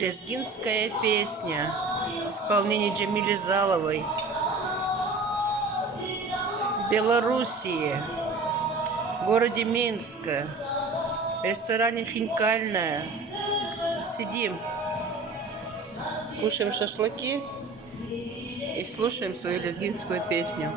Лезгинская песня. Исполнение Джамили Заловой. В Белоруссии. В городе Минска. В ресторане «Хинкальная». Сидим. Кушаем шашлыки. И слушаем свою лезгинскую песню.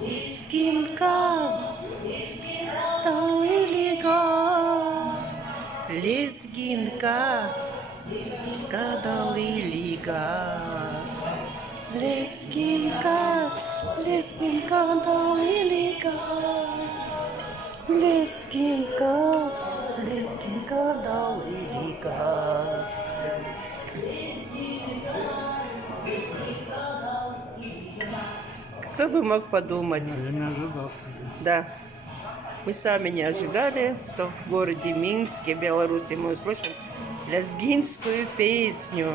Лезгинка, далеко, лезгинка, далеко, лезгинка, лезгинка, далеко, лезгинка, лезгинка, далеко. Кто бы мог подумать? Я не ожидал. Да. Мы сами не ожидали, что в городе Минске, Беларуси, мы услышим лезгинскую песню.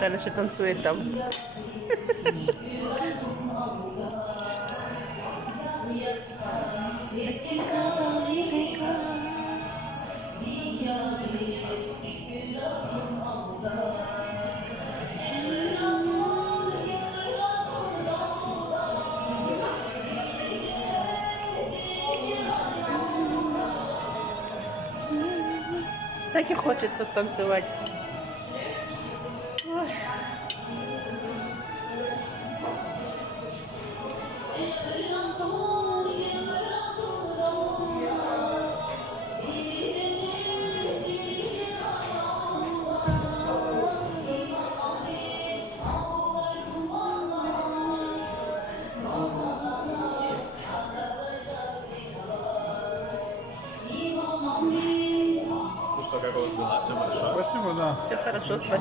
Таня танцует там. Так и хочется танцевать. Ой. Ну что, как у вас дела? Все хорошо? Спасибо, да. Все хорошо, спасибо.